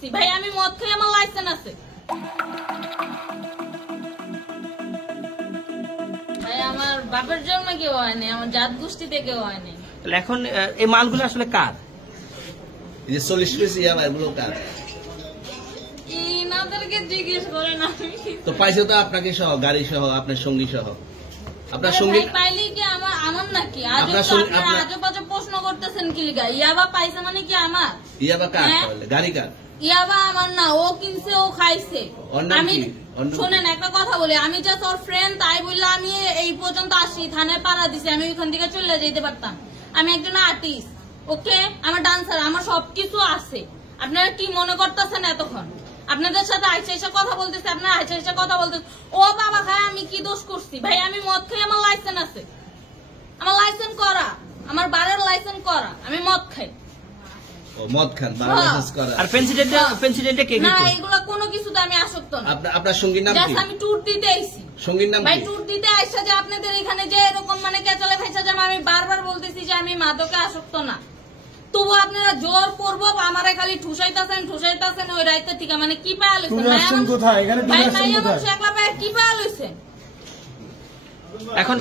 করছি ভাই, আমি মদ খাই, আমার লাইসেন্স আছে ভাই। আমার বাপের জন্ম কেউ হয়নি, আমার জাত গোষ্ঠীতে কেউ হয়নি। তাহলে এখন এই মালগুলো আসলে কার? এই যে 40 পিস ইয়াবা এগুলো কার? ইনাদেরকে জিজ্ঞেস করেন। আমি তো পাইছে তো আপনাকে সহ, গাড়ি সহ, আপনার সঙ্গী সহ। আপনার সঙ্গী পাইলে কি আমার নাকি? আপনার সঙ্গী আজে বাজে প্রশ্ন করতেছেন কি লিগা? ইয়াবা পাইছে মানে কি আমার? ইয়াবা কার তাহলে? গাড়ি কার? ইয়াবা আমার না, ও কিনছে, ও খাইছে। আমি শুনেন একটা কথা বলি, আমি জাস্ট ওর ফ্রেন্ড, তাই বললে আমি এই পর্যন্ত আসি, থানায় পাড়া দিছি, আমি ওইখান থেকে চলে যেতে পারতাম। আমি একজন আর্টিস্ট, ওকে, আমার ডান্সার, আমার সবকিছু আছে। আপনারা কি মনে করতেছেন এতক্ষণ? আপনাদের সাথে আইসা এসে কথা বলতেছে, আপনারা আইসা এসে কথা বলতেছে। ও বাবা খায়, আমি কি দোষ করছি ভাই? আমি মদ খাই, আমার লাইসেন্স আছে, আমার লাইসেন্স করা, আমার বারের লাইসেন্স করা, আমি মদ খাই। ও মদ খান, বার লাইসেন্স করা। আর প্রেসিডেন্টে কে? না, এগুলা কোনো কিছুতে আমি আসক্ত না। আপনার সঙ্গীর নাম কি? আমি ট্যুর দিতে আইছি। সঙ্গীর নাম ভাই কি? ট্যুর দিতে আইসা যে আপনাদের এখানে যে এরকম মানে কেচলে ফেসা যে আমি বারবার বলতেছি যে আমি মাদকে আসক্ত না, তবু আপনারা জোর করবো আমারে খালি ঠুসাইতাছেন ওই রাইতে ঠিক মানে কি পায়া লইছেন? ভাই মাইয়া মানুষ একলা পায় কি পায়া লইছেন? এখন